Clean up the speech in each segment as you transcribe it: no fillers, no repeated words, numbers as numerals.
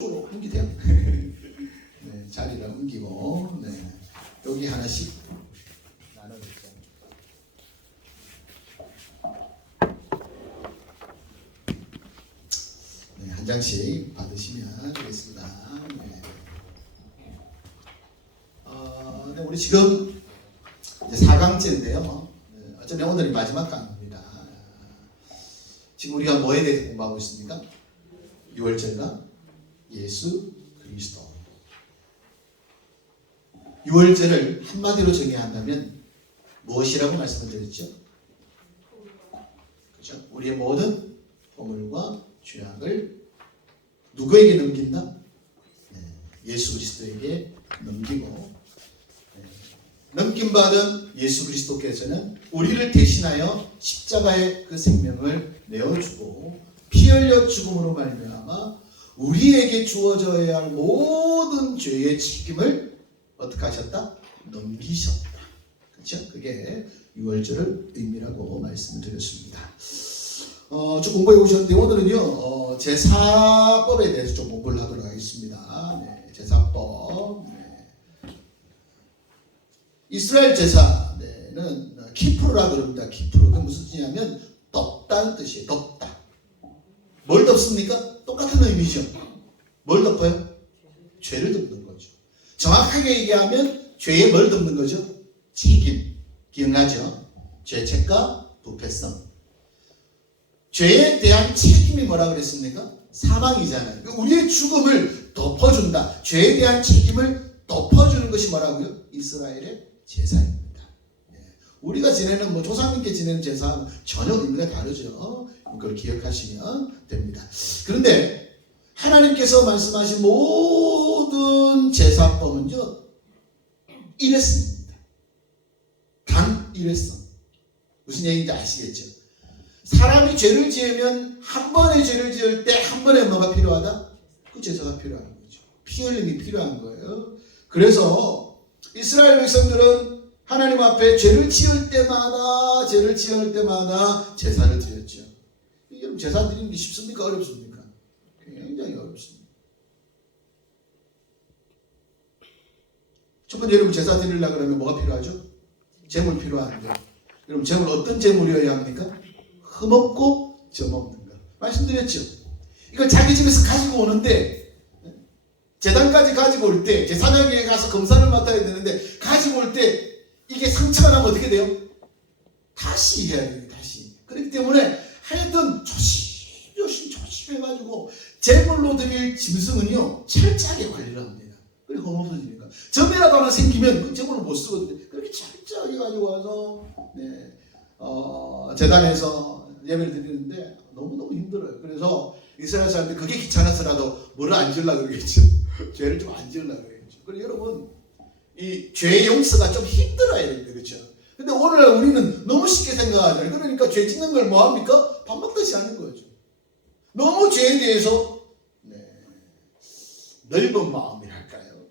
옮기세요. 네, 자리를 옮기고, 네, 여기 하나씩 나눠주세요. 네, 한 장씩 받으시면 되겠습니다. 네. 네, 우리 지금 이제 4강째인데요. 네, 어쩌면 오늘이 마지막 강입니다. 지금 우리가 뭐에 대해서 공부하고 있습니까? 6월절과 예수 그리스도. 6월절을 한마디로 정해야 한다면 무엇이라고 말씀을 드렸죠? 그렇죠? 우리의 모든 허물과 죄악을 누구에게 넘긴다? 네, 예수 그리스도에게 넘기고, 네, 넘김받은 예수 그리스도께서는 우리를 대신하여 십자가의 그 생명을 내어주고 피 흘려 죽음으로 말미암아 우리에게 주어져야 할 모든 죄의 책임을 어떻게 하셨다? 넘기셨다. 그렇죠? 그게 6월절의 의미라고 말씀을 드렸습니다. 쭉 공부해 오셨는데 오늘은요 제사법에 대해서 좀 공부를 하도록 하겠습니다. 네, 제사법. 네. 이스라엘 제사는 키프루라 그럽니다. 키프루. 그 무슨 뜻이냐면 덮다는 뜻이에요. 덮다. 뭘 덮습니까? 똑같은 의미죠. 뭘 덮어요? 죄를 덮는 거죠. 정확하게 얘기하면 죄에 뭘 덮는 거죠? 책임. 기억나죠? 죄책과 부패성. 죄에 대한 책임이 뭐라 그랬습니까? 사망이잖아요. 우리의 죽음을 덮어준다. 죄에 대한 책임을 덮어주는 것이 뭐라고요? 이스라엘의 제사입니다. 우리가 지내는 조상님께 지내는 제사하고 전혀 의미가 다르죠. 그걸 기억하시면 됩니다. 그런데 하나님께서 말씀하신 모든 제사법은요 일회성입니다. 단 일회성. 무슨 얘기인지 아시겠죠? 사람이 죄를 지으면 한 번의 죄를 지을 때 한 번에 뭐가 필요하다? 그 제사가 필요한 거죠. 피 흘림이 필요한 거예요. 그래서 이스라엘 백성들은 하나님 앞에 죄를 지을 때마다 제사를 드렸죠. 여러분 제사 드리는 게 쉽습니까? 어렵습니까? 굉장히 어렵습니다. 첫 번째 여러분 제사 드리려고 그러면 뭐가 필요하죠? 재물 필요한데 여러분 재물 어떤 재물이어야 합니까? 흠없고 점없는 거. 말씀드렸죠. 이걸 자기 집에서 가지고 오는데 제단까지 가지고 올 때 제사장에게 가서 검사를 맡아야 되는데 가지고 올 때 이게 상처가 나면 어떻게 돼요? 다시 해야 돼요. 다시. 그렇기 때문에 하여튼 조심 해가지고 제물로 드릴 짐승은요 철저하게 관리를 합니다. 그리고 흠없어지니까 점이라도 하나 생기면 그 제물을 못 쓰거든요. 그렇게 철저하게 가지고 와서 제단에서 예배를 드리는데 너무너무 힘들어요. 그래서 이스라엘 사람들이 그게 귀찮아서라도 뭐를 안 지으려고 그러겠죠. 죄를 좀 안 지으려고 그러겠죠. 그리고 여러분 이 죄 용서가 좀 힘들어야 됩니다. 그렇죠? 근데 오늘날 우리는 너무 쉽게 생각하잖아요. 그러니까 죄 짓는 걸 뭐합니까? 밥 먹듯이 하는 거죠. 너무 죄에 대해서 넓은 마음이랄까요?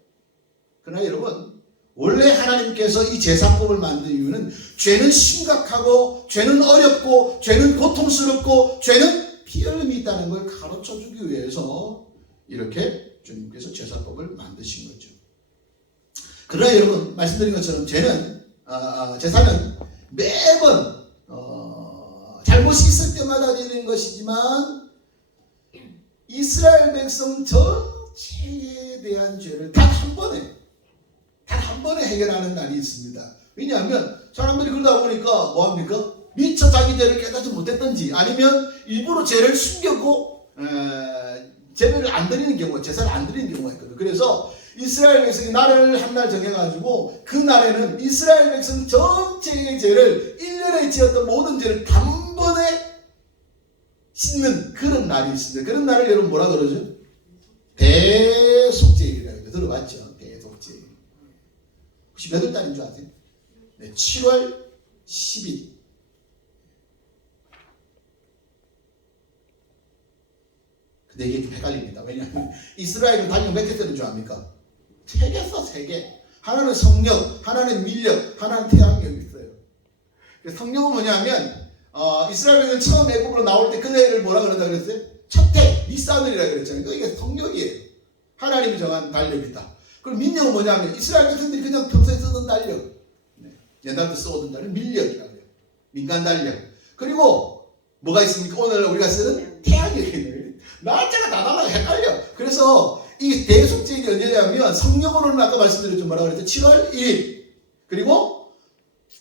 그러나 여러분 원래 하나님께서 이 제사법을 만든 이유는 죄는 심각하고 죄는 어렵고 죄는 고통스럽고 죄는 피 흘림이 있다는 걸 가르쳐주기 위해서 이렇게 주님께서 제사법을 만드신 거죠. 그러나 여러분 말씀드린 것처럼 제사는 매번 잘못이 있을 때마다 되는 것이지만 이스라엘 백성 전체에 대한 죄를 단 한 번에 해결하는 날이 있습니다. 왜냐하면 사람들이 그러다 보니까 뭐합니까? 미처 자기 죄를 깨닫지 못했던지 아니면 일부러 죄를 숨겼고 제사를 안 드리는 경우가 있거든요. 그래서 이스라엘 백성이 날을 한 날 정해가지고 그 날에는 이스라엘 백성 전체의 죄를 1년에 지었던 모든 죄를 단번에 씻는 그런 날이 있습니다. 그런 날을 여러분 뭐라 그러죠? 대속죄일이라고 들어봤죠? 대속죄일. 혹시 몇 월 달인 줄 아세요? 네, 7월 10일. 근데 이게 좀 헷갈립니다. 왜냐하면 이스라엘은 달력 몇 개 쓰는 줄 압니까? 3개 써, 3개. 하나는 성령, 하나는 밀력, 하나는 태양력이 있어요. 성령은 뭐냐면 이스라엘은 처음 애굽으로 나올 때 그 해를 뭐라 그런다 그랬어요? 첫 해, 니산을이라 그랬잖아요. 이게 성령이에요. 하나님이 정한 달력이다. 그럼 민력은 뭐냐면 이스라엘 백성들이 그냥 평소에 쓰던 달력, 옛날부터 써오던 달력, 민력이라고 해요. 민간 달력. 그리고 뭐가 있습니까? 오늘 우리가 쓰는 태양력이에요. 날짜가 다 달라서 헷갈려. 그래서 이 대속죄일이 언제냐면 성령으로는 아까 말씀드렸죠. 뭐라고 그랬죠? 7월 1일. 그리고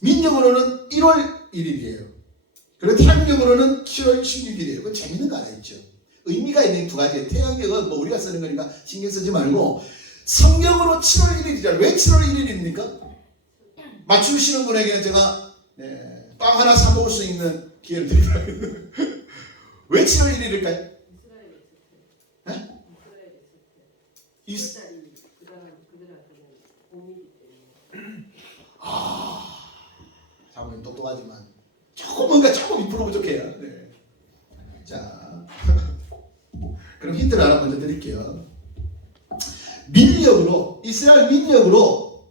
민력으로는 1월 1일이에요. 그리고 태양력으로는 7월 16일이에요. 그건 재밌는 거 하나 있죠. 의미가 있는 두 가지. 태양력은 뭐 우리가 쓰는 거니까 신경 쓰지 말고 성경으로 7월 1일이잖아요. 왜 7월 1일입니까? 맞추시는 분에게는 제가 빵 하나 사 먹을 수 있는 기회를 드립니다. 왜 7월 1일일까요? 사모님 똑똑하지만 뭔가 조금 2% 부족해요. 네. 자, 그럼 힌트를 하나 먼저 드릴게요. 민력으로, 이스라엘 민력으로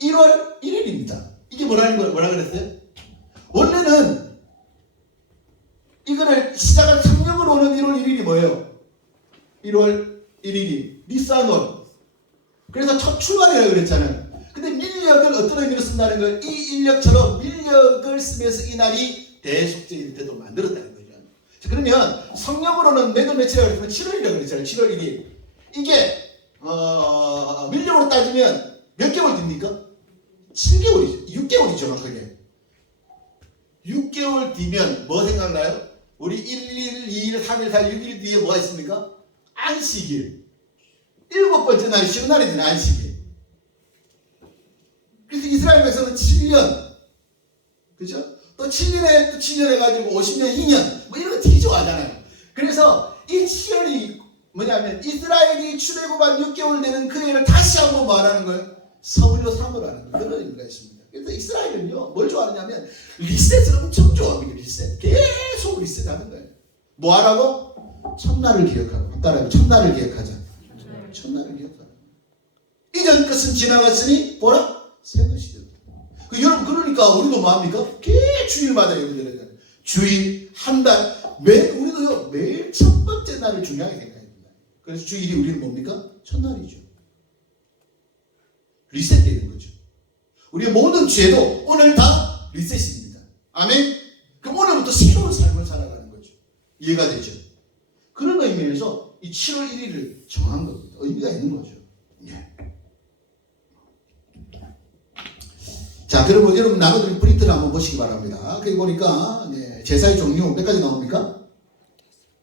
1월 1일입니다. 이게 뭐라 그랬어요? 원래는 이거를 시작을 성령으로 오는 1월 1일이 뭐예요? 1월 1일이 니산월. 그래서 첫 출발이라고 그랬잖아요. 근데 민력을 어떤 의미로 쓴다는 걸 이 인력처럼 민력을 쓰면서 이 날이 대속죄일이 되도록 만들었다는 거죠. 자, 그러면 성령으로는 매달 며칠이라고 그랬으면 7월이라고 그랬잖아요. 7월 1일. 이게 민력으로 따지면 몇 개월 됩니까? 7개월이죠. 6개월이죠. 정확하게. 6개월 뒤면 뭐 생각나요? 우리 1일, 2일, 3일, 4일, 6일 뒤에 뭐가 있습니까? 안식일. 7번째 날이 쉬는 날이잖아요. 안식일. 그래서 이스라엘 백성은 7년. 그죠? 또 7년에 또 7년 해가지고 50년, 2년. 뭐 이런 거 되게 좋아하잖아요. 그래서 이 7년이 뭐냐면 이스라엘이 출애굽한 6개월 되는 그 해를 다시 한번 뭐 하라는 거예요? 서울로 삼으라는 그런 의미가 있습니다. 그래서 이스라엘은요, 뭘 좋아하냐면 리셋을 엄청 좋아합니다. 리셋. 계속 리셋하는 거예요. 뭐 하라고? 첫날을 기억하고. 따라하고 첫날을 기억하자. 첫날을 기억하라. 이전 것은 지나갔으니 보라 새 것이 되었다. 여러분 그러니까 우리도 뭐합니까? 주일마다 여러분 주일, 한 달, 우리도요 매일 첫 번째 날을 중요하게 생각합니다. 그래서 주일이 우리는 뭡니까? 첫날이죠. 리셋되는 거죠. 우리의 모든 죄도 오늘 다 리셋입니다. 아멘? 그럼 오늘부터 새로운 삶을 살아가는 거죠. 이해가 되죠? 그런 의미에서 이 7월 1일을 정한 겁니다. 의미가 있는 거죠. 예. 자, 그러면 여러분 나눠드린 프린트를 한번 보시기 바랍니다. 거기 보니까 제사의 종류 몇 가지 나옵니까?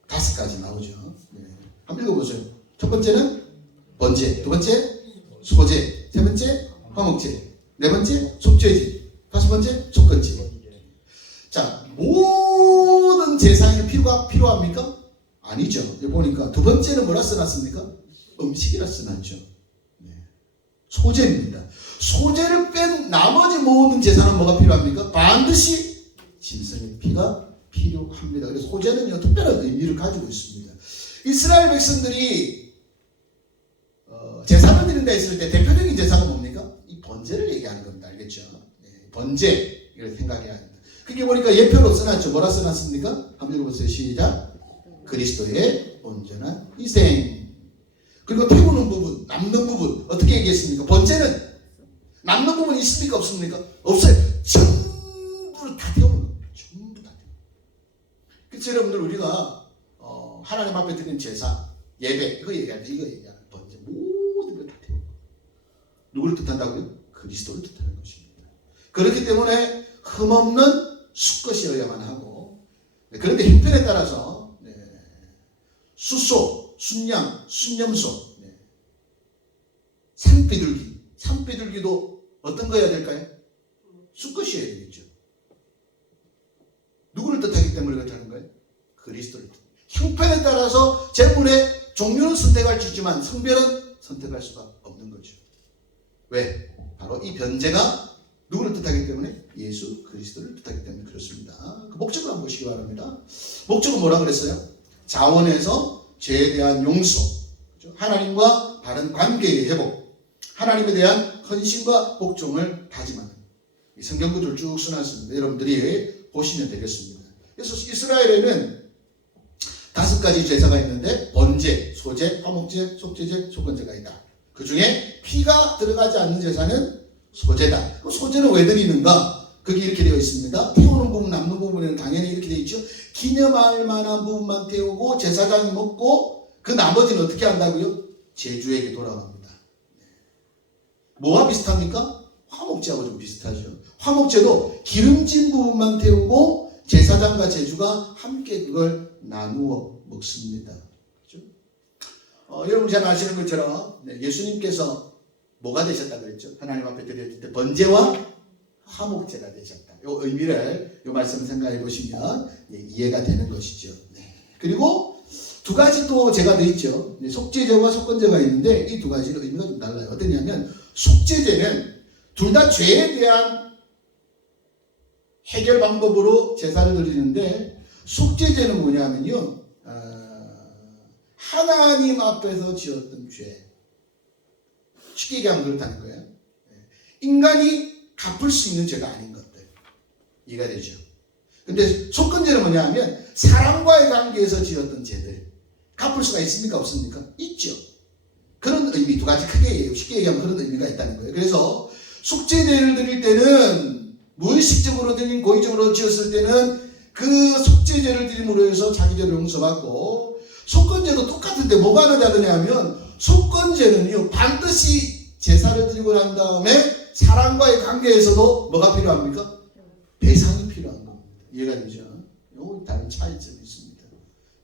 5가지 나오죠. 한번 읽어보세요. 첫 번째는 번제, 두 번째 소제, 세 번째 화목제, 네 번째 속죄제, 다섯 번째 속건제. 자, 모든 제사에 피가 필요합니까? 아니죠. 여기 보니까 두 번째는 뭐라 써놨습니까? 음식이라 써놨죠. 소제입니다. 소제를 뺀 나머지 모든 제사는 뭐가 필요합니까? 반드시 짐승의 피가 필요합니다. 그래서 소제는요 특별한 의미를 가지고 있습니다. 이스라엘 백성들이 제사를 드린다 했을 때 대표적인 제사가 뭡니까? 이 번제를 얘기하는 겁니다. 알겠죠? 번제 이걸 생각해야 합니다. 그게 보니까 예표로 써놨죠. 뭐라 써놨습니까? 한번 읽어보세요. 시작. 그리스도의 온전한 희생. 그리고 태우는 부분, 남는 부분 어떻게 얘기했습니까? 번제는 남는 부분이 있습니까? 없습니까? 없어요. 전부 다 태우는 겁니다. 전부 다 태우는. 그래서 여러분들 우리가 하나님 앞에 드리는 제사, 예배 이거 얘기하는데 이거 얘기하는 번제 모든 걸 다 태우는 겁니다. 누구를 뜻한다고요? 그리스도를 뜻하는 것입니다. 그렇기 때문에 흠없는 수컷이어야만 하고 그런데 형편에 따라서 수소, 순양, 순염소, 산비둘기도 어떤 거여야 될까요? 수컷이어야 되겠죠. 누구를 뜻하기 때문에 그렇게 하는 거예요? 그리스도를 뜻. 형편에 따라서 제물의 종류는 선택할 수 있지만 성별은 선택할 수가 없는 거죠. 왜? 바로 이 변제가 누구를 뜻하기 때문에? 예수 그리스도를 뜻하기 때문에 그렇습니다. 그 목적을 한번 보시기 바랍니다. 목적은 뭐라 그랬어요? 자원에서 죄에 대한 용서, 하나님과 바른 관계의 회복, 하나님에 대한 헌신과 복종을 다짐하는 이 성경 구조를 쭉 써놨습니다. 여러분들이 보시면 되겠습니다. 그래서 이스라엘에는 5 5가지 제사가 있는데 번제, 소제, 화목제, 속제제, 속건제가 있다. 그 중에 피가 들어가지 않는 제사는 소제다. 그럼 소제는 왜 드리는가? 그게 이렇게 되어 있습니다. 태우는 부분, 남는 부분에는 당연히 이렇게 되어 있죠. 기념할 만한 부분만 태우고 제사장이 먹고 그 나머지는 어떻게 한다고요? 제주에게 돌아갑니다. 뭐와 비슷합니까? 화목제하고 좀 비슷하죠. 화목제도 기름진 부분만 태우고 제사장과 제주가 함께 그걸 나누어 먹습니다. 그렇죠? 여러분 잘 아시는 것처럼 예수님께서 뭐가 되셨다 그랬죠? 하나님 앞에 드렸을 때 번제와 화목제가 되셨다. 이 의미를 이 말씀 생각해 보시면 이해가 되는 것이죠. 그리고 두 가지 또 제가 돼 있죠. 속죄제와 속건제가 있는데 이 두 가지는 의미가 좀 달라요. 어떠냐면 속죄제는 둘 다 죄에 대한 해결 방법으로 제사를 드리는데 속죄제는 뭐냐면요. 하나님 앞에서 지었던 죄. 쉽게 얘기하면 그렇다는 거예요. 인간이 갚을 수 있는 죄가 아닌 것들. 이해가 되죠? 근데 속건제는 뭐냐 하면 사람과의 관계에서 지었던 죄들. 갚을 수가 있습니까? 없습니까? 있죠. 그런 의미 두 가지 크게 쉽게 얘기하면 그런 의미가 있다는 거예요. 그래서 속죄제를 드릴 때는 무의식적으로든 고의적으로 지었을 때는 그 속죄제를 드림으로 해서 자기 죄를 용서받고 속건제도 똑같은데 뭐가 다르냐 하면 속건제는요 반드시 제사를 드리고 난 다음에 사람과의 관계에서도 뭐가 필요합니까? 배상이 필요한 겁니다. 이해가 되죠? 요 다른 차이점이 있습니다.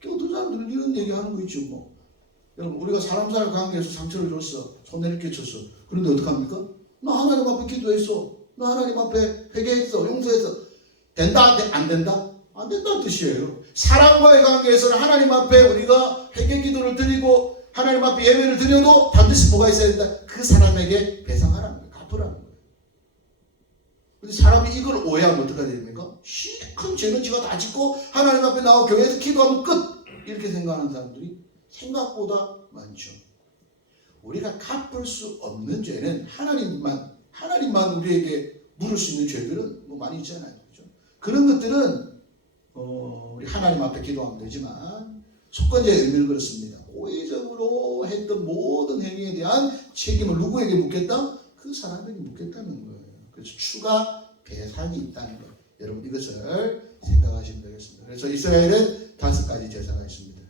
어떤 사람들은 이런 얘기 하는 거 있죠. 뭐. 여러분 우리가 사람과의 관계에서 상처를 줬어. 손해를 끼쳤어. 그런데 어떡합니까? 나 하나님 앞에 기도했어. 나 하나님 앞에 회개했어. 용서했어. 된다? 안 된다? 안 된다는 뜻이에요. 사람과의 관계에서는 하나님 앞에 우리가 회개 기도를 드리고 하나님 앞에 예배를 드려도 반드시 뭐가 있어야 된다? 그 사람에게 배상하라는 거예요. 갚으라는 거예요. 근데 사람이 이걸 오해하면 어떻게 됩니까? 큰 죄는 지가 다 짓고 하나님 앞에 나와 교회에서 기도하면 끝! 이렇게 생각하는 사람들이 생각보다 많죠. 우리가 갚을 수 없는 죄는 하나님만 우리에게 물을 수 있는 죄들은 뭐 많이 있잖아요. 그렇죠? 그런 것들은 우리 하나님 앞에 기도하면 되지만 속건제의 의미는 그렇습니다. 고의적으로 했던 모든 행위에 대한 책임을 누구에게 묻겠다? 그 사람에게 묻겠다는 거예요. 그래서 추가 배상이 있다는 것. 여러분 이것을 생각하시면 되겠습니다. 그래서 이스라엘은 5가지 제사가 있습니다.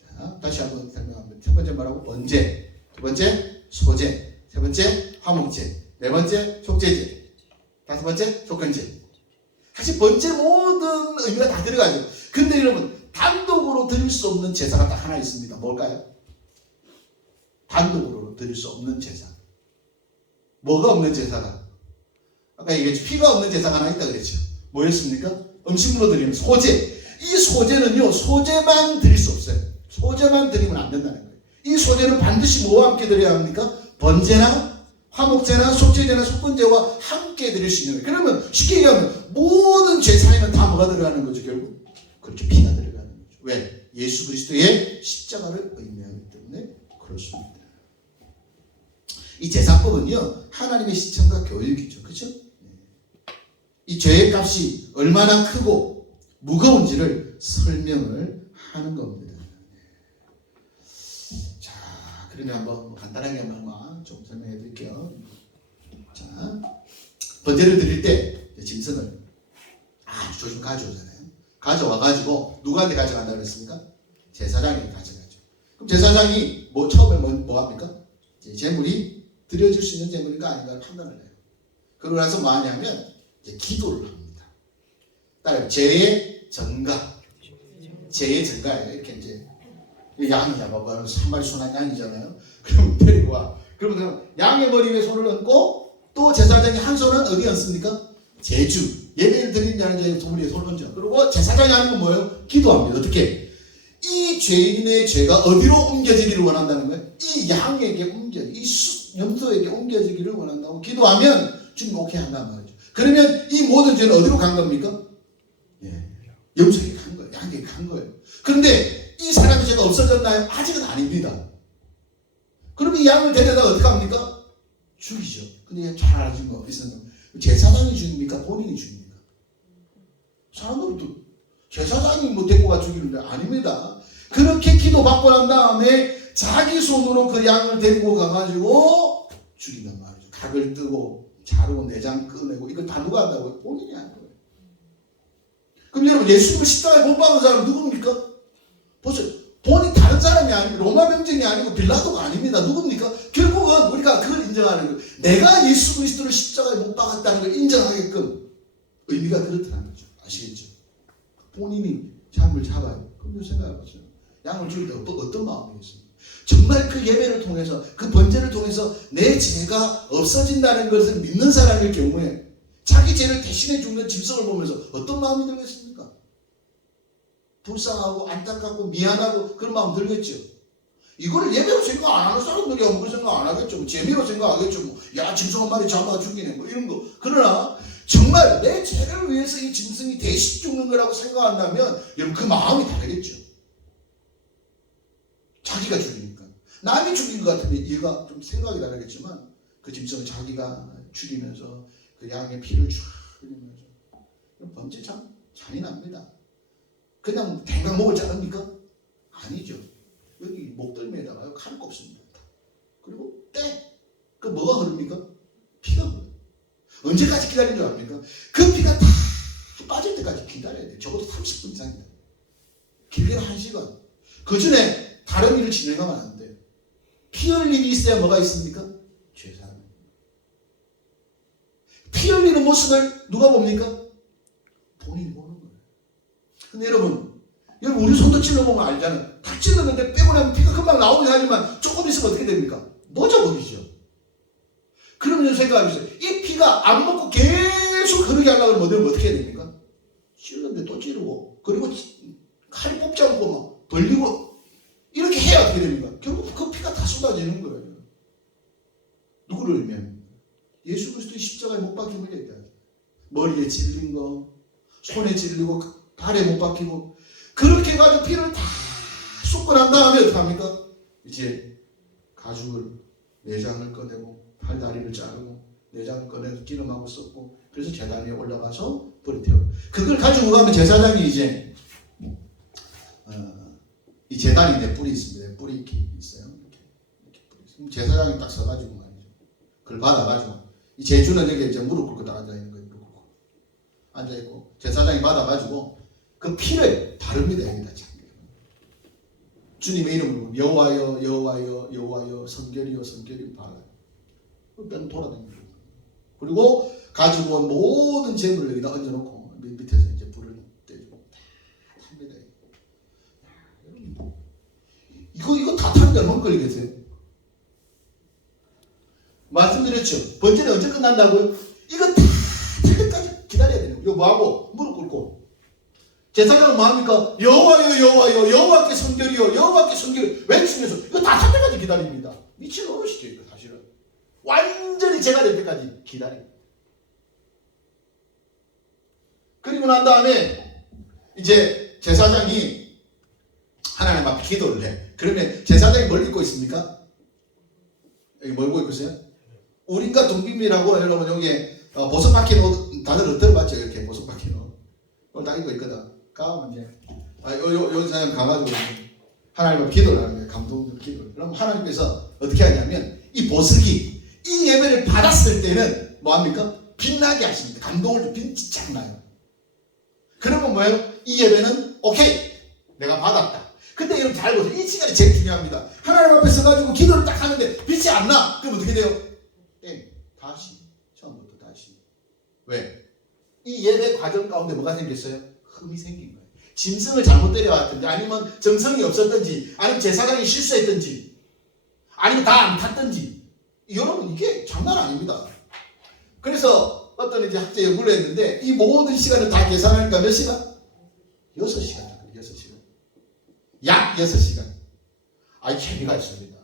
자, 다시 한번 설명합니다. 첫 번째 뭐라고? 번제, 두 번째 소제, 세 번째 화목제, 네 번째 속죄제, 다섯 번째 속건제. 사실 번제 모든 의미가 다 들어가죠. 근데 여러분 단독으로 드릴 수 없는 제사가 딱 하나 있습니다. 뭘까요? 단독으로 드릴 수 없는 제사. 뭐가 없는 제사가? 아까 얘기했죠. 피가 없는 제사가 하나 있다 그랬죠. 뭐였습니까? 음식물로 드리는 소제. 이 소제는요, 소제만 드릴 수 없어요. 소제만 드리면 안 된다는 거예요. 이 소제는 반드시 뭐와 함께 드려야 합니까? 번제나 화목제나 속죄제나 속건제와 함께 드릴 수 있는 거예요. 그러면 쉽게 얘기하면 모든 제사에는 다 뭐가 들어가는 거죠, 결국? 그렇죠. 피가 들어가는 거죠. 왜? 예수 그리스도의 십자가를 의미하기 때문에 그렇습니다. 이 제사법은요, 하나님의 시청과 교육이죠. 그렇죠? 이 죄의 값이 얼마나 크고 무거운지를 설명을 하는 겁니다. 자, 그러면 한번 간단하게 한번 좀 설명해 드릴게요. 자, 번제를 드릴 때 짐승을 아주 조심 가져오잖아요. 가져와가지고 누구한테 가져간다고 그랬습니까? 제사장에게 가져가죠. 그럼 제사장이 처음에 뭐 합니까? 제물이 드려질 수 있는 제물인가 아닌가 판단을 해요. 그러고 나서 뭐 하냐면 이제 기도를 합니다. 따라서 제의 전가. 이렇게 이제 양이야, 뭐 한 마리 순한 양이잖아요. 그럼 데리고 와. 그러면 양의 머리 위에 손을 얹고 또 제사장이 한 손은 어디 얹습니까? 제주. 예배를 드리는 자는 두 머리에 손을 얹죠. 그리고 제사장이 하는 건 뭐예요? 기도합니다. 어떻게? 이 죄인의 죄가 어디로 옮겨지기를 원한다는 거예요? 이 양에게 이 염소에게 옮겨지기를 원한다고 기도하면 주님 오케이 한단 말이죠. 그러면 이 모든 죄는 어디로 간 겁니까? 염소에게 간 거예요. 양에게 간 거예요. 그런데 이 사람의 죄가 없어졌나요? 아직은 아닙니다. 그럼 이 양을 데려다가 어떻게 합니까? 죽이죠. 근데 잘 알아준 거 있었나요? 제사장이 죽입니까? 본인이 죽입니까? 사람들도 제사장이 데리고 가 죽이는데 아닙니다. 그렇게 기도받고 난 다음에 자기 손으로 그 양을 데리고 가가지고 죽이단 말이죠. 각을 뜨고 자르고 내장 꺼내고 이걸 다 누가 한다고요? 본인이 하는 거예요. 그럼 여러분 예수님을 십자가에 못 박은 사람은 누굽니까? 보세요. 본인 다른 사람이 아니고 로마 병정이 아니고 빌라도가 아닙니다. 누굽니까? 결국은 우리가 그걸 인정하는 거예요. 내가 예수 그리스도를 십자가에 못 박았다는 걸 인정하게끔 의미가 그렇다는 거죠. 아시겠죠? 본인이 잠을 잡아요. 그럼 생각해 보세요. 양을 줄 때 어떤 마음이겠습니까? 정말 그 예배를 통해서 그 번제를 통해서 내 죄가 없어진다는 것을 믿는 사람일 경우에 자기 죄를 대신해 죽는 짐승을 보면서 어떤 마음이 들겠습니까? 불쌍하고 안타깝고 미안하고 그런 마음 들겠죠. 이거를 예배로 생각 안 하는 사람들이 뭐 그런 생각 안 하겠죠. 뭐 재미로 생각하겠죠. 뭐 야 짐승 한 마리 잡아 죽이네 뭐 이런 거. 그러나 정말 내 죄를 위해서 이 짐승이 대신 죽는 거라고 생각한다면 여러분 그 마음이 다르겠죠. 자기가 죽이니까. 남이 죽인 것 같으면 얘가 좀 생각이 다르겠지만 그 짐승을 자기가 죽이면서 그 양의 피를 쭉 흘리면서 번제 참 잔인합니다. 그냥 대강 목을 자릅니까? 아니죠. 여기 목덜미에다가 칼 꼽습니다. 그리고 때 그 뭐가 흐릅니까? 피가 흐르요. 언제까지 기다린 줄 압니까? 그 피가 다 빠질 때까지 기다려야 돼요. 적어도 30분 이상입니다. 길게는 1시간. 그 전에 다른 일을 진행하면 안 돼요. 피 흘림이 있어야 뭐가 있습니까? 죄사함. 피 흘리는 모습을 누가 봅니까? 본인이 보는 거예요. 근데 여러분 우리 손도 찔러보면 알잖아요. 다 찔렀는데 빼고 나면 피가 금방 나오긴 하지만 조금 있으면 어떻게 됩니까? 멎어버리죠. 그러면 생각해보세요. 이 피가 안 먹고 계속 흐르게 하려고 하면 어떻게 해야 됩니까? 찔렀는데 또 찌르고 그리고 칼이 뽑지 않고 막 벌리고 이렇게 해야 어떻게 됩니까? 결국 그 피가 다 쏟아지는 거예요. 누구를 의미합니까? 예수 그리스도의 십자가에 못 박힘을 얘기하죠. 머리에 찔린 거, 손에 찔리고 발에 못 박히고 그렇게 해가지고 피를 다 쏟고 난 다음에 어떻게 합니까? 이제 가죽을 내장을 꺼내고 팔다리를 자르고 내장을 꺼내서 기름하고 섞고 그래서 제단 위에 올라가서 불을 태워. 그걸 가지고 가면 제사장이 이제 이 제단인데 뿔이 있습니다. 뿔이 이렇게 있어요. 이렇게 뿔이 있어요. 제사장이 딱 서가지고 말이죠. 그걸 받아가지고 이 제주는 여기 이제 무릎 꿇고 딱 앉아 있는 거예요. 무릎 꿇고 앉아 있고 제사장이 받아가지고 그 피를 바릅니다. 여기다 주님의 이름으로 여호와여 여호와여 여호와여 성결이여 성결이여 바라요. 뺑 돌아다니고 그리고 가지고 온 모든 재물을 여기다 얹어놓고 밑에서 이제 불을 떼고 다 탑니다. 이거 다 타는데 얼마나 걸리겠어요? 말씀드렸죠. 번제는 언제 끝난다고요? 이거 다 탈 때까지 기다려야 돼요. 이거 뭐하고? 무릎 꿇고 제사장은 뭐합니까? 여호와여 여호와여 여호와께 성결이여 여호와께 성결 외치면서 이거 다 탈 때까지 기다립니다. 미친 어르시죠 이거 사실은. 완전히 제가 될 때까지 기다려요. 그리고 난 다음에 이제 제사장이 하나님 앞에 기도를 해. 그러면 제사장이 뭘 입고 있습니까? 여기 뭘 입고 있어요? 우린과 동비밀하고 여러분 여기에 보석 박힌 옷 다들 들어봤죠? 이렇게 보석 박힌 옷. 그걸 딱 입고 있거든. 가면 이제 요 사람 가가지고 하나님 앞에 기도를 하는 거예요. 감동 기도를. 그럼 하나님께서 어떻게 하냐면 이 보석이 이 예배를 받았을 때는 뭐합니까? 빛나게 하십니다. 감동을 좀 빛이 쫙 나요. 그러면 뭐예요? 이 예배는 오케이 내가 받았다. 근데 여러분 잘 보세요. 이 시간이 제일 중요합니다. 하나님 앞에 서가지고 기도를 딱 하는데 빛이 안 나. 그럼 어떻게 돼요? 다시 처음부터 다시. 왜? 이 예배 과정 가운데 뭐가 생겼어요? 흠이 생긴 거예요. 짐승을 잘못 때려왔든지 아니면 정성이 없었든지 아니면 제사장이 실수했든지 아니면 다 안 탔든지 여러분 이게 장난 아닙니다. 그래서 어떤 이제 학자 연구를 했는데 이 모든 시간을 다 계산하니까 몇 시간? 6시간. 6시간. 약 6시간. 아이 재미가 있습니다.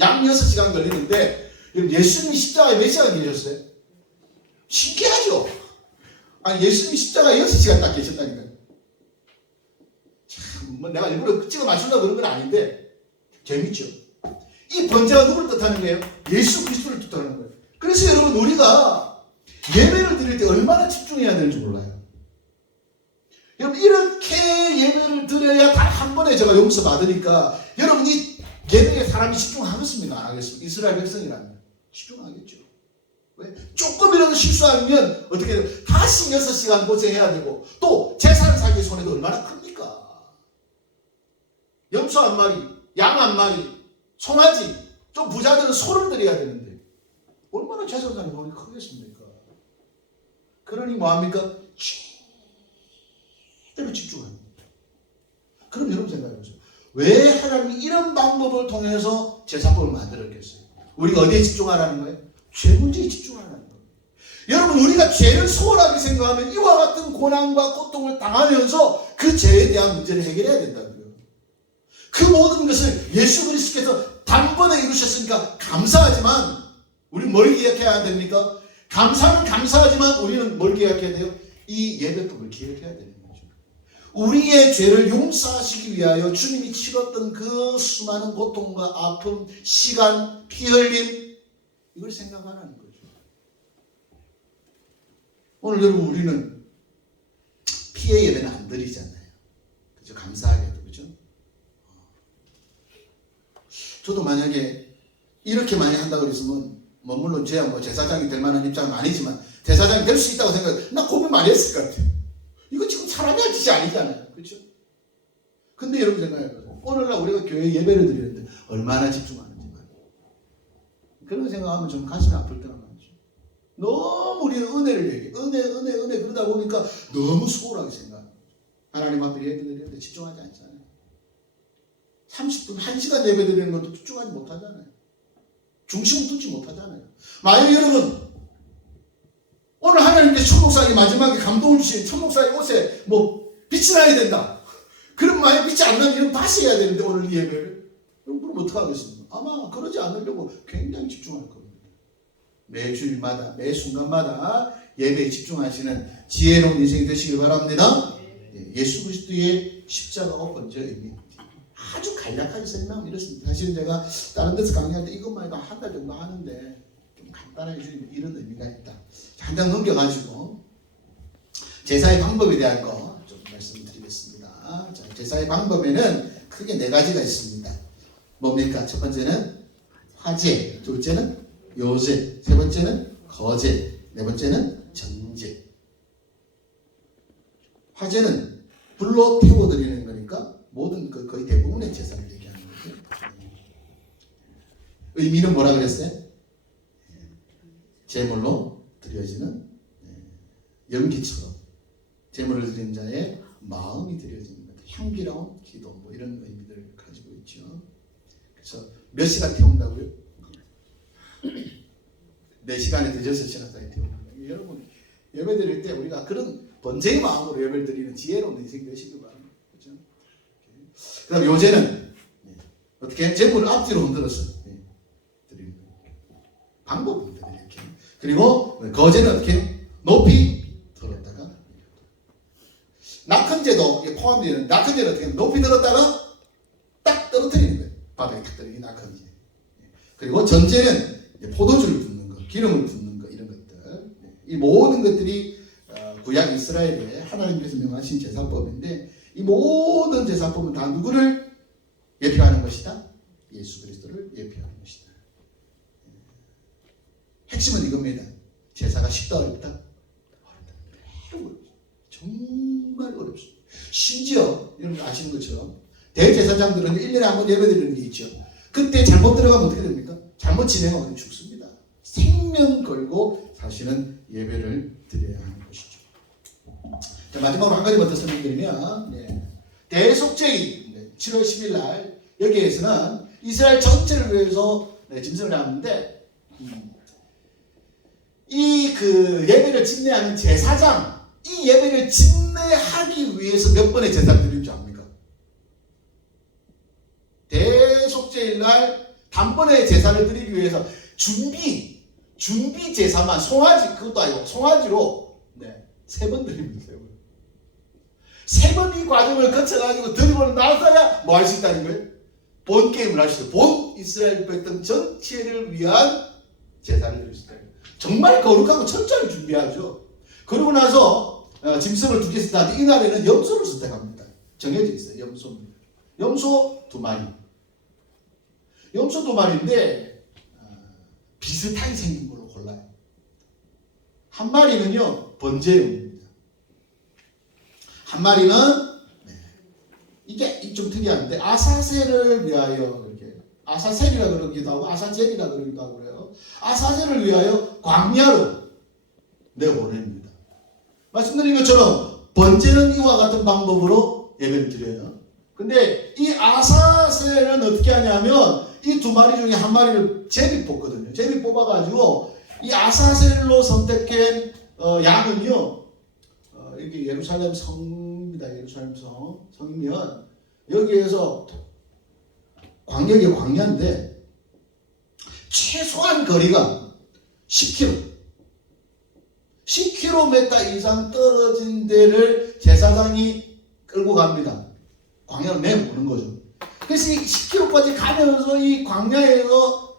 약 6시간 걸리는데 예수님이 십자가에 몇 시간 계셨어요? 신기하죠? 아니 예수님이 십자가에 6시간 딱 계셨다니까요. 참, 뭐 내가 일부러 찍어 맞추려고 그런 건 아닌데 재밌죠? 이 번제가 누구를 뜻하는 거예요? 예수 그리스도를 뜻하는 거예요. 그래서 여러분 우리가 예배를 드릴 때 얼마나 집중해야 될지 몰라요. 여러분 여러분 이렇게 예배를 드려야 다 한 번에 제가 용서 받으니까 여러분이 예배에 사람이 집중하겠습니까? 안 하겠습니까? 이스라엘 백성이라면 집중하겠죠. 왜? 조금이라도 실수하면 어떻게 돼요? 다시 6시간 고생해야 되고 또 제사를 사기의 손해도 얼마나 큽니까? 염소 한 마리, 양 한 마리, 송아지, 좀 부자들은 소를 드려야 되는데 얼마나 재산상의 돈이 크겠습니까? 그러니 뭐합니까? 제대로 집중합니다. 그럼 여러분 생각해보세요. 왜 하나님이 이런 방법을 통해서 제사법을 만들었겠어요? 우리가 어디에 집중하라는 거예요? 죄 문제에 집중하라는 거예요. 여러분 우리가 죄를 소홀하게 생각하면 이와 같은 고난과 고통을 당하면서 그 죄에 대한 문제를 해결해야 된다고요. 그 모든 것을 예수 그리스도께서 단번에 이루셨으니까 감사하지만 우리는 뭘 기억해야 됩니까? 감사는 감사하지만 우리는 뭘 기억해야 돼요? 이 예배법을 기억해야 되는 거죠. 우리의 죄를 용서하시기 위하여 주님이 치렀던 그 수많은 고통과 아픔, 시간, 피 흘림 이걸 생각 안 하는 거죠. 오늘 여러분 우리는 피해 예배는 안 드리잖아요. 그죠? 감사하게도 그죠? 저도 만약에 이렇게 많이 한다고 그랬으면 뭐 물론 제가 뭐 제사장이 될 만한 입장은 아니지만 제사장이 될 수 있다고 생각해 나 고민 많이 했을 것 같아요. 이거 지금 사람이 할 짓이 아니잖아요. 그렇죠? 근데 여러분 생각해보세요. 오늘날 우리가 교회 예배를 드리는데 얼마나 집중하는지 그런 생각하면 좀 가슴이 아플 때가 많죠. 너무 우리는 은혜를 얘기해. 은혜 그러다 보니까 너무 소홀하게 생각합니다. 하나님 앞에 예배 드리는데 집중하지 않잖아요. 30분, 1시간 예배 드리는 것도 집중하지 못하잖아요. 중심을 두지 못하잖아요. 만약 여러분 오늘 하나님께서 천목사에게 마지막에 감동을 주신 천목사의 옷에 뭐 빛이 나야 된다. 그럼 만약 빛이 안 나면 이런 다시 해야 되는데 오늘 이 예배를 그럼 어떡하겠습니까? 아마 그러지 않으려고 굉장히 집중할 겁니다. 매 주일마다 매 순간마다 예배에 집중하시는 지혜로운 인생이 되시길 바랍니다. 예수 그리스도의 십자가가 번째 의미 아주 간략하게 설명하면 이렇습니다. 사실은 제가 다른 데서 강의할 때 이것만 해도 한 달 정도 하는데 좀 간단하게 주시면 이런 의미가 있다. 한 장 넘겨가지고 제사의 방법에 대한 거 좀 말씀드리겠습니다. 자, 제사의 방법에는 크게 4가지가 있습니다. 뭡니까? 첫 번째는 화제, 둘째는 요제, 세 번째는 거제, 네 번째는 전제. 화제는 불로 태워드리는 거니까 모든 거의 대부분의 제사를 얘기하는 거죠. 의미는 뭐라 그랬어요? 제물로 드려지는 연기처럼 제물을 드리는 자의 마음이 드려지는 것, 향기로운 기도 뭐 이런 의미들을 가지고 있죠. 그래서 몇 시간 태운다고요? 4시간에 6시간 사이 태운다고요. 여러분 예배 드릴 때 우리가 그런 번제의 마음으로 예배를 드리는 지혜로운 인생 되시길 바랍니다. 그렇죠? 그 다음 요제는 어떻게 제물을 앞뒤로 흔들어서 드리는 거예요. 방법입니다. 이렇게. 그리고 거제는 어떻게 높이 들었다가 낙헌제도 포함되는 낙헌제는 어떻게 높이 들었다가 딱 떨어뜨리는 거예요. 바닥에 딱 떨어지는 낙헌제. 그리고 전제는 포도주를 붓는 거, 기름을 붓는 거 이런 것들. 이 모든 것들이 구약 이스라엘에 하나님께서 명하신 제사법인데 이 모든 제사법은 다 누구를 예표하는 것이다? 예수 그리스도를 예표하는 것이다. 핵심은 이겁니다. 제사가 쉽다 어렵다? 어렵다. 매우 어렵습니다. 정말 어렵습니다. 심지어 여러분 아시는 것처럼 대제사장들은 1년에 한 번 예배드리는 게 있죠. 그때 잘못 들어가면 어떻게 됩니까? 잘못 진행하면 죽습니다. 생명 걸고 사실은 예배를 드려야 하는 것이죠. 자, 마지막으로 한 가지만 더 설명드리면 대속죄일 7월 10일 날 여기에서는 이스라엘 전체를 위해서 짐승을 잡는데 이 그 예배를 집례하는 제사장 이 예배를 집례하기 위해서 몇 번의 제사를 드리는 줄 압니까? 대속죄일 날 단번에 제사를 드리기 위해서 준비 제사만 송아지 그것도 아니고 송아지로 3번 드립니다. 3번 이 과정을 거쳐가지고 드리고 나서야 뭐 할 수 있다는 거예요? 본 게임을 할 수 있어요. 본 이스라엘 백성 전체를 위한 제사를 드릴 수 있어요. 정말 거룩하고 철저히 준비하죠. 그러고 나서 짐승을 두 개 쓴다. 이날에는 염소를 선택합니다. 정해져 있어요. 염소 2마리. 염소 2마리인데 비슷하게 생긴 걸로 골라요. 한 마리는요 번제용입니다. 한 마리는 이게 좀 특이한데 아사셀을 위하여 이렇게 아사셀이라 그러기도 하고 아사젤이라 그러기도 하고 그래요. 아사젤을 위하여 광야로 내보냅니다. 말씀드린 것처럼 번제는 이와 같은 방법으로 예배를 드려요. 근데 이 아사셀은 어떻게 하냐면 이 2마리 중에 한 마리를 제비 뽑거든요. 제비 뽑아가지고 이 아사셀로 선택한 양은요 여기 예루살렘 성입니다. 예루살렘 성이면 여기에서 광역이 광야인데 최소한 거리가 10km 이상 떨어진 데를 제사장이 끌고 갑니다. 광야로 내보는 거죠. 그래서 이 10km까지 가면서 이 광야에서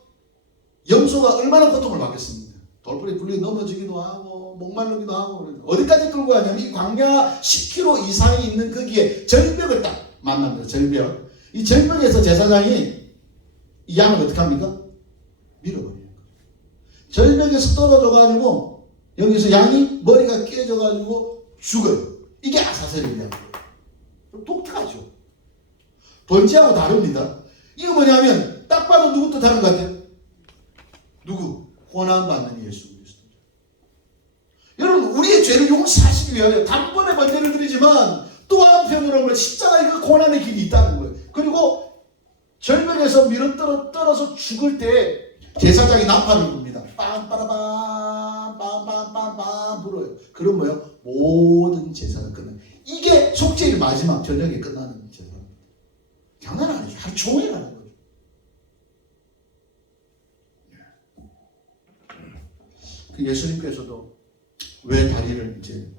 염소가 얼마나 고통을 받겠습니다. 돌풀이 불리 넘어지기도 하고 목마르기도 하고 어디까지 끌고 가냐면 이 광야 10km 이상이 있는 거기에 절벽을 딱 만납니다. 절벽. 이 절벽에서 제사장이 이 양을 어떻게 합니까? 밀어버려요. 절벽에서 떨어져가지고 여기서 양이 머리가 깨져가지고 죽어요. 이게 아사셀이에요. 독특하죠. 번제하고 다릅니다. 이거 뭐냐면 딱 봐도 누구 뜻하는 것 같아요? 누구? 고난받는 예수 그리스도. 여러분 우리의 죄를 용서하시기 위하여 단번에 번제를 드리지만 또 한편으로는 십자가의 그 고난의 길이 있다는 거예요. 그리고 절벽에서 떨어서 죽을 때 제사장이 나팔을 붑니다. 빰빠라밤 빰빰빰빰 불어요. 그럼 뭐예요? 모든 제사가 끝나요. 이게 속죄일 마지막 저녁에 끝나는 제사입니다. 장난 아니죠. 하루 종일 하는 거죠. 그 예수님께서도 왜 다리를 이제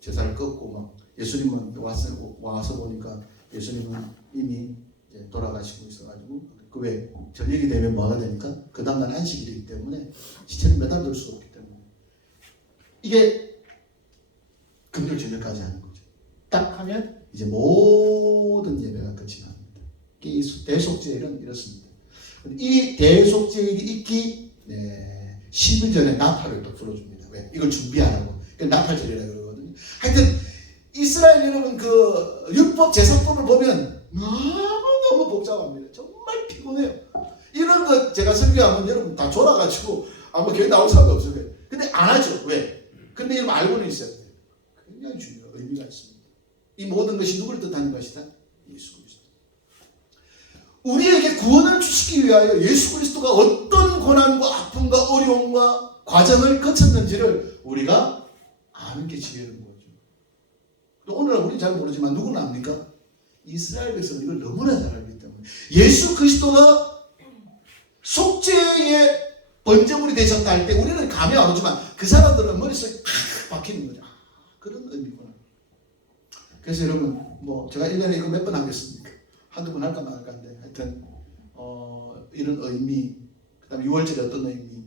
제사를 끊고 막 예수님은 와서 보니까 예수님은 이미 이제 돌아가시고 있어가지고 그 왜 저녁이 되면 뭐가 되니까 그 다음날 안식일이기 때문에 시체는 매달릴 수 없기 때문에 이게 금요일 저녁까지 하는 거죠. 딱 하면 이제 모든 예배가 끝이 납니다. 이 대속죄일은 이렇습니다. 이 대속죄일이 있기 10일 전에 나팔을 또 불어줍니다. 왜? 이걸 준비하라고. 나팔절이라고 그러거든요. 하여튼 이스라엘 여러분 그 율법 제사법을 보면 너무 복잡합니다. 정말 피곤해요. 이런 거 제가 설교하면 여러분 다 졸아가지고 아마 교회 나올 사람도 없을 거예요. 근데 안 하죠. 왜? 근데 여러분 알고는 있어야 돼요. 굉장히 중요한 의미가 있습니다. 이 모든 것이 누구를 뜻하는 것이다? 예수 그리스도. 우리에게 구원을 주시기 위하여 예수 그리스도가 어떤 고난과 아픔과 어려움과 과정을 거쳤는지를 우리가 아는 게 지혜로운 거죠. 또 오늘날 우리는 잘 모르지만 누구는 압니까? 이스라엘 백성은 이걸 너무나 잘 알기 때문에 예수 그리스도가 속죄의 번제물이 되셨다 할 때 우리는 감이 안 오지만 그 사람들은 머릿속에 박히는 거죠. 그런 의미구나. 그래서 여러분 뭐 제가 1년에 이거 몇 번 하겠습니까? 한두 번 할까 말까 한데 하여튼 이런 의미 그 다음에 6월절에 어떤 의미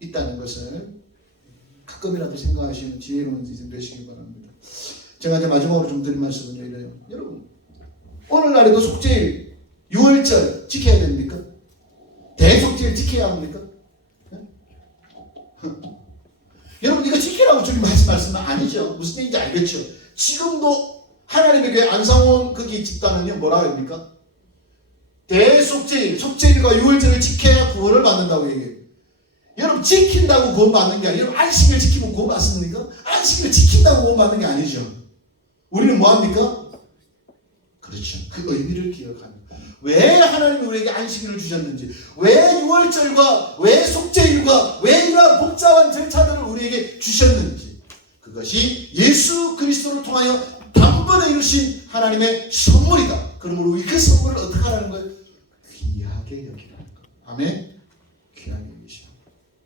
있다는 것을 가끔이라도 생각하시는 지혜로운 인생 되시기 바랍니다. 제가 이제 마지막으로 좀 드릴 말씀은 이래요. 여러분 오늘날에도 속죄일 6월절 지켜야 됩니까? 대속죄일 지켜야 합니까? 여러분 이거 지키라고 주님 말씀은 아니죠. 무슨 얘기인지 알겠죠? 지금도 하나님의 교회 안상원 거기 집단은요 뭐라고 합니까? 대속죄일, 속죄일과 6월절을 지켜야 구원을 받는다고 얘기해요. 여러분 지킨다고 구원 받는 게 아니에요. 여러분 안식을 지키면 구원 받습니까? 안식을 지킨다고 구원 받는 게 아니죠. 우리는 뭐 합니까? 그렇죠. 그 의미를 기억하는 왜 하나님이 우리에게 안식일을 주셨는지, 왜 6월절과 왜 속죄일과 왜 이러한 복잡한 절차들을 우리에게 주셨는지, 그것이 예수 그리스도를 통하여 단번에 이루신 하나님의 선물이다. 그러므로 우리 그 선물을 어떻게 하라는 거예요? 귀하게 여기라는 거예요. 아멘. 귀하게 여기시오.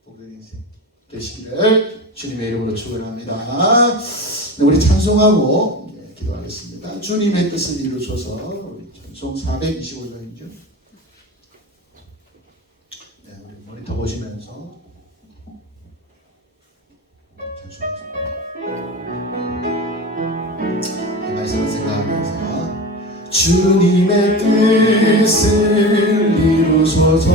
복된 인생 되시기를 주님의 이름으로 축원합니다. 우리 찬송하고 기도하겠습니다. 주님의 뜻을 이루소서. 우리 찬송 425장이죠. 네, 우리 모니터 보시면서 찬송하겠습니다. 주님의 뜻을 이루소서.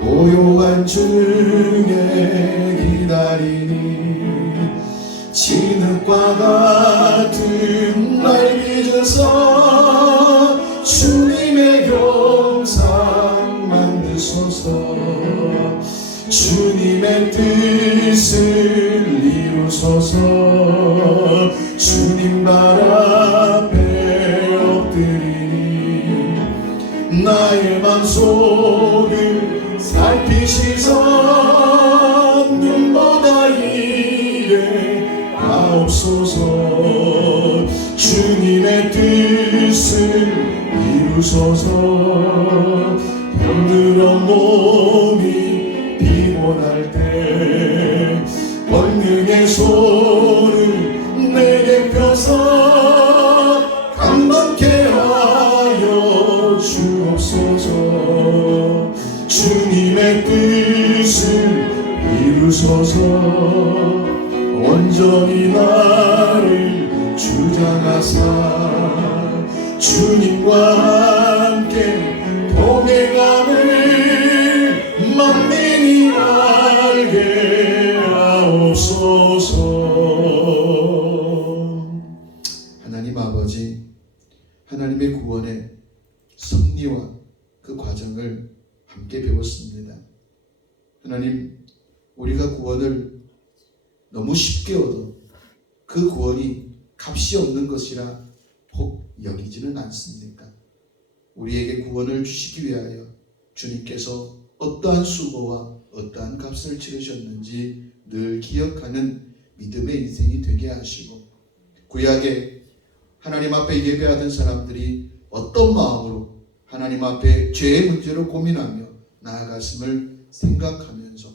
고요한 중에 기다리니 진흙과 같은 날 빚어서 주님의 형상 만드소서. 주님의 뜻을 이루소서. 주님 발 앞에 엎드리니 나의 맘속을 살피시사 눈보다 이래 하옵소서. 주님의 뜻을 이루소서. 병들어 몸이 피곤할 때 권능의 손을 내게 펴서 감동케 하여 주옵소서. 주님의 뜻을 이루소서. 온전히 나를 주장하사 주님과 함께 동행함을 만민이 알게 하옵소서. 하나님 아버지, 하나님의 구원의 섭리와 그 과정을 함께 배웠습니다. 하나님, 우리가 구원을 너무 쉽게 얻어 그 구원이 값이 없는 것이라 혹 여기지는 않습니까? 우리에게 구원을 주시기 위하여 주님께서 어떠한 수고와 어떠한 값을 치르셨는지 늘 기억하는 믿음의 인생이 되게 하시고, 구약에 하나님 앞에 예배하던 사람들이 어떤 마음으로 하나님 앞에 죄의 문제로 고민하며 나아갔음을 생각하면서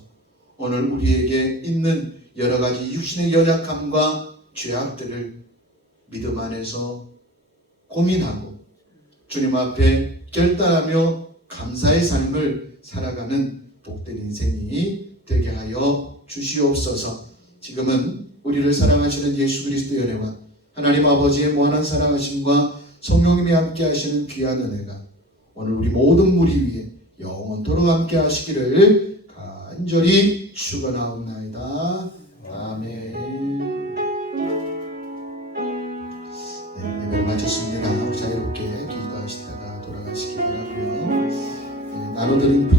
오늘 우리에게 있는 여러 가지 육신의 연약함과 죄악들을 믿음 안에서 고민하고 주님 앞에 결단하며 감사의 삶을 살아가는 복된 인생이 되게 하여 주시옵소서. 지금은 우리를 사랑하시는 예수 그리스도의 은혜와 하나님 아버지의 무한한 사랑하심과 성령님이 함께 하시는 귀한 은혜가 오늘 우리 모든 무리 위에 영원토록 함께 하시기를 간절히 축원하옵나이다. 아멘. 네, 예배를 마쳤습니다. 자유롭게 기도하시다가 돌아가시기 바라고요. 나눠드린